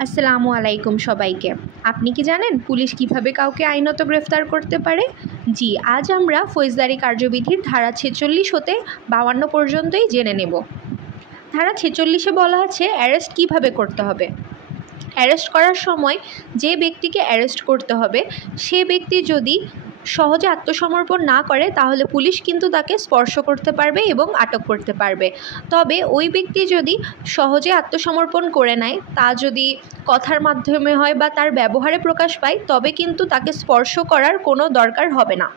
আসসালামু আলাইকুম সবাইকে। আপনি কি জানেন পুলিশ কিভাবে কাউকে আইনত গ্রেফতার করতে পারে? জি, আজ আমরা ফৌজদারি কার্যবিধির ধারা 46 হতে 52 পর্যন্তই জেনে নেব। ধারা 46-এ বলা আছে অ্যারেস্ট কিভাবে করতে হবে। অ্যারেস্ট করার সময় যে ব্যক্তিকে অ্যারেস্ট করতে হবে সে ব্যক্তি যদি সহজে আত্মসমর্পণ না করে তাহলে পুলিশ কিন্তু তাকে স্পর্শ করতে পারবে এবং আটক করতে পারবে। তবে ওই ব্যক্তি যদি সহজে আত্মসমর্পণ করে নেয়, তা যদি কথার মাধ্যমে হয় বা তার ব্যবহারে প্রকাশ পায়, তবে কিন্তু তাকে স্পর্শ করার কোনো দরকার হবে না।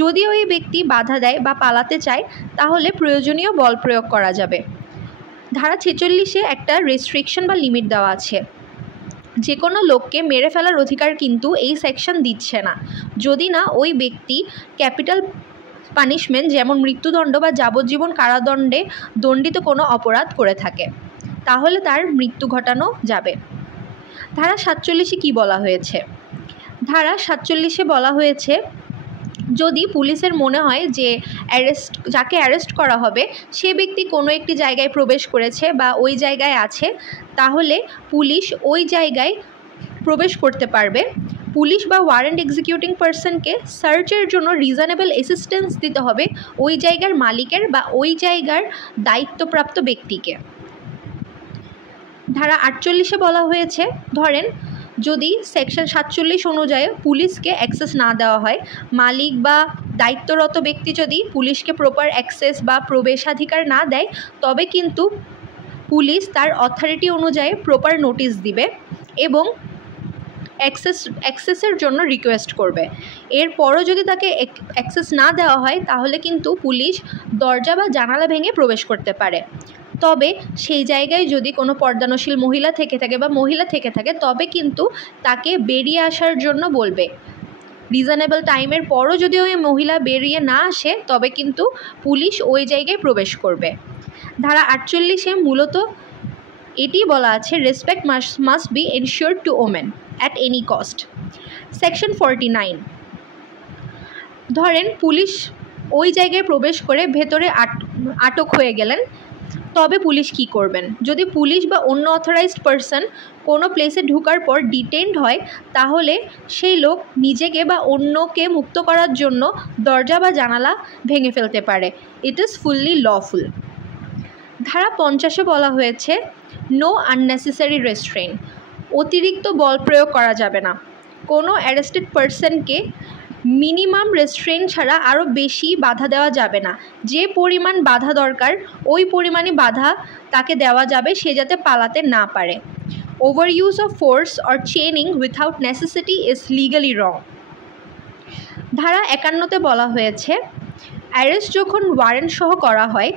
যদি ওই ব্যক্তি বাধা দেয় বা পালাতে চায় তাহলে প্রয়োজনীয় বল প্রয়োগ করা যাবে। ধারা 46-এ একটা রেস্ট্রিকশন বা লিমিট দেওয়া আছে। যে কোনো লোককে মেরে ফেলার অধিকার কিন্তু এই সেকশন দিচ্ছে না, যদি না ওই ব্যক্তি ক্যাপিটাল পানিশমেন্ট যেমন মৃত্যুদণ্ড বা যাবজ্জীবন কারাদণ্ডে দণ্ডিত কোনো অপরাধ করে থাকে, তাহলে তার মৃত্যু ঘটানো যাবে। ধারা 47-এ কী বলা হয়েছে? ধারা 47-এ বলা হয়েছে যদি পুলিশের মনে হয় যে যাকে অ্যারেস্ট করা হবে সে ব্যক্তি কোনো একটি জায়গায় প্রবেশ করেছে বা ওই জায়গায় আছে, তাহলে পুলিশ ওই জায়গায় প্রবেশ করতে পারবে। পুলিশ বা ওয়ারেন্ট এক্সিকিউটিং পার্সনকে সার্চের জন্য রিজনেবল অ্যাসিস্ট্যান্স দিতে হবে ওই জায়গার মালিকের বা ওই জায়গার দায়িত্বপ্রাপ্ত ব্যক্তিকে। ধারা 48-এ বলা হয়েছে ধরেন যদি সেকশন 47 অনুযায়ী পুলিশকে অ্যাক্সেস না দেওয়া হয়, মালিক বা দায়িত্বরত ব্যক্তি যদি পুলিশকে প্রপার অ্যাক্সেস বা প্রবেশাধিকার না দেয়, তবে কিন্তু পুলিশ তার অথরিটি অনুযায়ী প্রপার নোটিশ দিবে এবং অ্যাক্সেসের জন্য রিকোয়েস্ট করবে। এরপরও যদি তাকে অ্যাক্সেস না দেওয়া হয় তাহলে কিন্তু পুলিশ দরজা বা জানালা ভেঙে প্রবেশ করতে পারে। তবে সেই জায়গায় যদি কোনো পর্দানশীল মহিলা থেকে থাকে তবে কিন্তু তাকে বেরিয়ে আসার জন্য বলবে। রিজনেবল টাইমের পরও যদি ওই মহিলা বেরিয়ে না আসে তবে কিন্তু পুলিশ ওই জায়গায় প্রবেশ করবে। ধারা 48-এ মূলত এটি বলা আছে respect must be ensured to women at any cost. Section 49 ধরেন পুলিশ ওই জায়গায় প্রবেশ করে ভেতরে আটক হয়ে গেলেন, তবে পুলিশ কি করবেন? যদি পুলিশ বা অন্য অথরাইজড পারসন কোনো প্লেসে ঢোকার পর ডিটেইনড হয় তাহলে সেই লোক নিজেকে বা অন্যকে মুক্ত করার জন্য দরজা বা জানালা ভেঙে ফেলতে পারে। It is fully lawful. ধারা 50-এ বলা হয়েছে নো আননেসেসারি রেস্ট্রেইন, অতিরিক্ত বল প্রয়োগ করা যাবে না। কোনো অ্যারেস্টেড পারসনকে মিনিমাম রেস্ট্রেইন ছাড়া আরও বেশি বাধা দেওয়া যাবে না। যে পরিমাণ বাধা দরকার ওই পরিমাণই বাধা তাকে দেওয়া যাবে, সে যাতে পালাতে না পারে। Over use of force or chaining without necessity is legally wrong. ধারা 51-তে বলা হয়েছে অ্যারেস্ট যখন ওয়ারেন্ট সহ করা হয়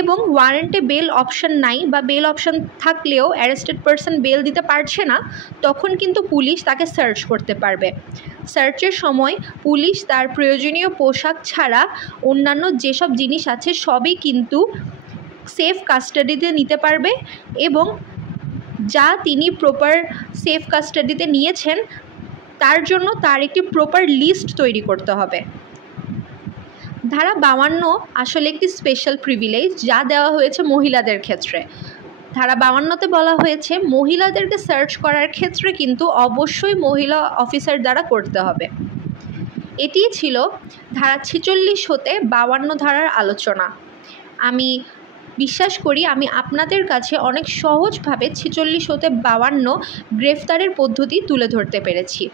এবং ওয়ারেন্টে বেল অপশন নাই বা বেল অপশন থাকলেও অ্যারেস্টেড পারসন বেল দিতে পারছে না, তখন কিন্তু পুলিশ তাকে সার্চ করতে পারবে। সার্চের সময় পুলিশ তার প্রয়োজনীয় পোশাক ছাড়া অন্যান্য যেসব জিনিস আছে সবই কিন্তু সেফ কাস্টাডিতে নিতে পারবে এবং যা তিনি প্রপার সেফ কাস্টাডিতে নিয়েছেন তার জন্য তার একটি প্রপার লিস্ট তৈরি করতে হবে। ধারা 52 আসলে একটি স্পেশাল প্রিভিলেজ যা দেওয়া হয়েছে মহিলাদের ক্ষেত্রে। ধারা 52-তে বলা হয়েছে মহিলাদেরকে সার্চ করার ক্ষেত্রে কিন্তু অবশ্যই মহিলা অফিসার দ্বারা করতে হবে। এটিই ছিল ধারা 46 হতে 52 ধারার আলোচনা। আমি বিশ্বাস করি আমি আপনাদের কাছে অনেক সহজভাবে 46 হতে 52 গ্রেফতারের পদ্ধতি তুলে ধরতে পেরেছি।